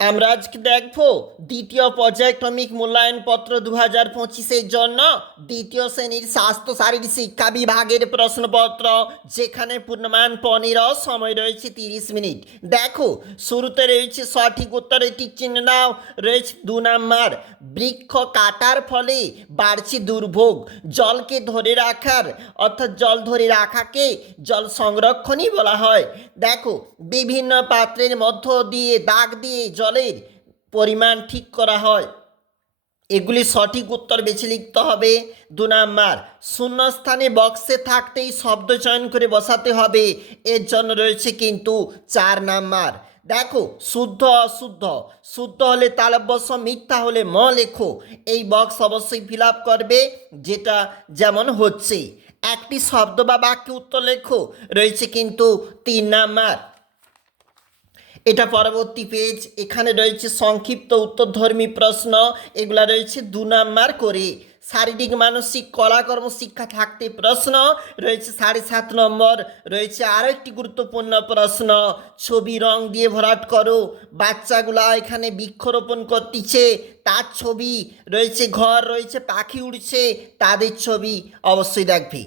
আমরা আজকে দেখবো দ্বিতীয় পর্যায়ক্রমিক মূল্যায়নপত্র 2025-এর জন্য দ্বিতীয় শ্রেণীর স্বাস্থ্য শারীরিক শিক্ষা বিভাগের প্রশ্নপত্র, যেখানে পূর্ণমান 15, সময় রয়েছে 30 মিনিট। দেখো, শুরুতে রয়েছে সঠিক উত্তরে টিক চিহ্ন দাও। রয়েছে 2 নাম্বার, বৃক্ষ কাটার ফলে বাড়ছে দুর্ভোগ। জলকে ধরে রাখার অর্থাৎ জল ধরে রাখাকে জল সংরক্ষণই বলা হয়। দেখো, বিভিন্ন পাত্রের মধ্য দিয়ে দাগ দিয়ে জলের পরিমাণ ঠিক করা হয়। এগুলি সঠিক উত্তর বেছে লিখতে হবে। 2 নাম্বার, শূন্যস্থানে বক্সে থাকতেই শব্দ চয়ন করে বসাতে হবে। এর জন্য রয়েছে কিন্তু 4 নাম্বার। দেখো, শুদ্ধ অশুদ্ধ, শুদ্ধ হলে তালব্যস্য, মিথ্যা হলে ম লেখো। এই বক্স অবশ্যই ফিল আপ করবে, যেটা যেমন হচ্ছে। একটি শব্দ বা বাক্যে উত্তর লেখো, রয়েছে কিন্তু 3 নাম্বার। এটা পরবর্তী পেজ। এখানে রয়েছে সংক্ষিপ্ত উত্তরধর্মী প্রশ্ন, এগুলা রয়েছে 2 নাম্বার করে। শারীরিক মানসিক কলাকর্ম শিক্ষা থাকতে প্রশ্ন রয়েছে 7.5 নম্বর। রয়েছে আরও একটি গুরুত্বপূর্ণ প্রশ্ন, ছবি রং দিয়ে ভরাট করো। বাচ্চাগুলা এখানে বৃক্ষরোপণ করতেছে, তার ছবি রয়েছে, ঘর রয়েছে, পাখি উড়ছে, তাদের ছবি অবশ্যই দেখবি।